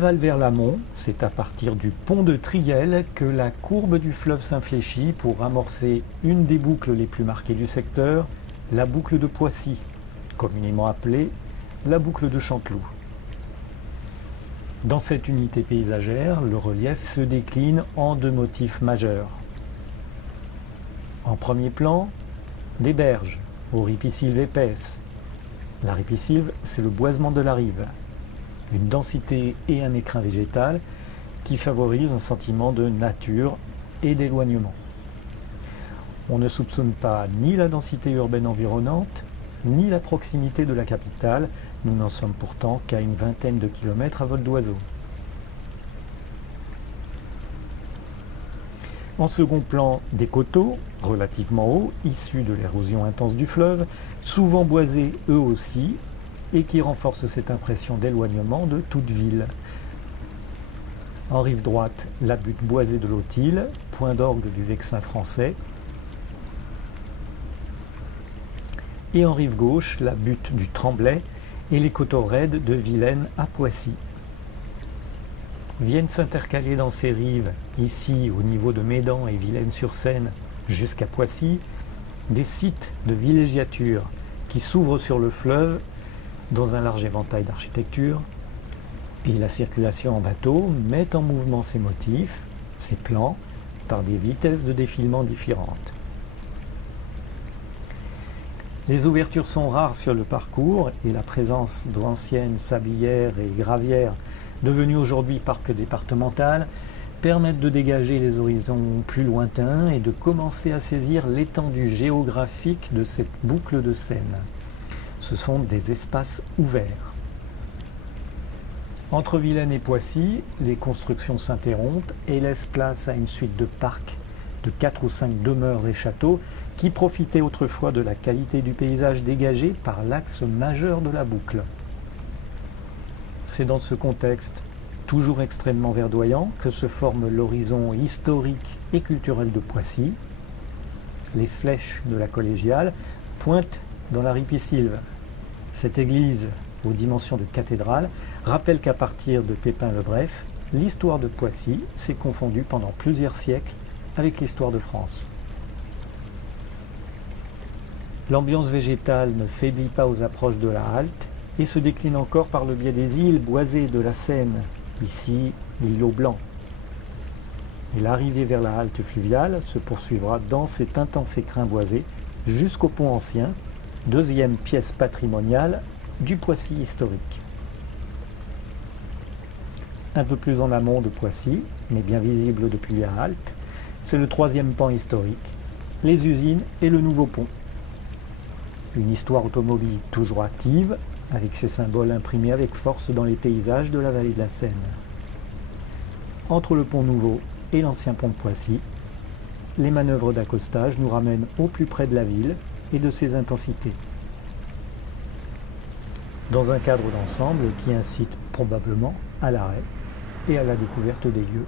D'aval vers l'amont, c'est à partir du pont de Triel que la courbe du fleuve s'infléchit pour amorcer une des boucles les plus marquées du secteur, la boucle de Poissy, communément appelée la boucle de Chanteloup. Dans cette unité paysagère, le relief se décline en deux motifs majeurs. En premier plan, des berges, aux ripisylves épaisses. La ripisylve, c'est le boisement de la rive, une densité et un écrin végétal qui favorisent un sentiment de nature et d'éloignement. On ne soupçonne pas ni la densité urbaine environnante, ni la proximité de la capitale. Nous n'en sommes pourtant qu'à une vingtaine de kilomètres à vol d'oiseau. En second plan, des coteaux, relativement hauts, issus de l'érosion intense du fleuve, souvent boisés eux aussi, et qui renforcent cette impression d'éloignement de toute ville. En rive droite, la butte boisée de l'Autile, point d'orgue du Vexin français. Et en rive gauche, la butte du Tremblay et les coteaux raides de Vilaine à Poissy. Viennent s'intercaler dans ces rives, ici au niveau de Médan et Vilaine-sur-Seine jusqu'à Poissy, des sites de villégiature qui s'ouvrent sur le fleuve dans un large éventail d'architecture, et la circulation en bateau met en mouvement ces motifs, ces plans, par des vitesses de défilement différentes. Les ouvertures sont rares sur le parcours et la présence d'anciennes sablières et gravières devenues aujourd'hui parcs départemental permettent de dégager les horizons plus lointains et de commencer à saisir l'étendue géographique de cette boucle de Seine. Ce sont des espaces ouverts. Entre Vilaine et Poissy, les constructions s'interrompent et laissent place à une suite de parcs, de 4 ou 5 demeures et châteaux qui profitaient autrefois de la qualité du paysage dégagé par l'axe majeur de la boucle. C'est dans ce contexte, toujours extrêmement verdoyant, que se forme l'horizon historique et culturel de Poissy. Les flèches de la collégiale pointent dans la ripisylve. Cette église, aux dimensions de cathédrale, rappelle qu'à partir de Pépin le Bref, l'histoire de Poissy s'est confondue pendant plusieurs siècles avec l'histoire de France. L'ambiance végétale ne faiblit pas aux approches de la halte et se décline encore par le biais des îles boisées de la Seine, ici l'îlot Blanc. Et l'arrivée vers la halte fluviale se poursuivra dans cet intense écrin boisé jusqu'au pont ancien, deuxième pièce patrimoniale du Poissy historique. Un peu plus en amont de Poissy, mais bien visible depuis la halte, c'est le troisième pan historique, les usines et le nouveau pont. Une histoire automobile toujours active, avec ses symboles imprimés avec force dans les paysages de la vallée de la Seine. Entre le pont nouveau et l'ancien pont de Poissy, les manœuvres d'accostage nous ramènent au plus près de la ville et de ses intensités. Dans un cadre d'ensemble qui incite probablement à l'arrêt et à la découverte des lieux.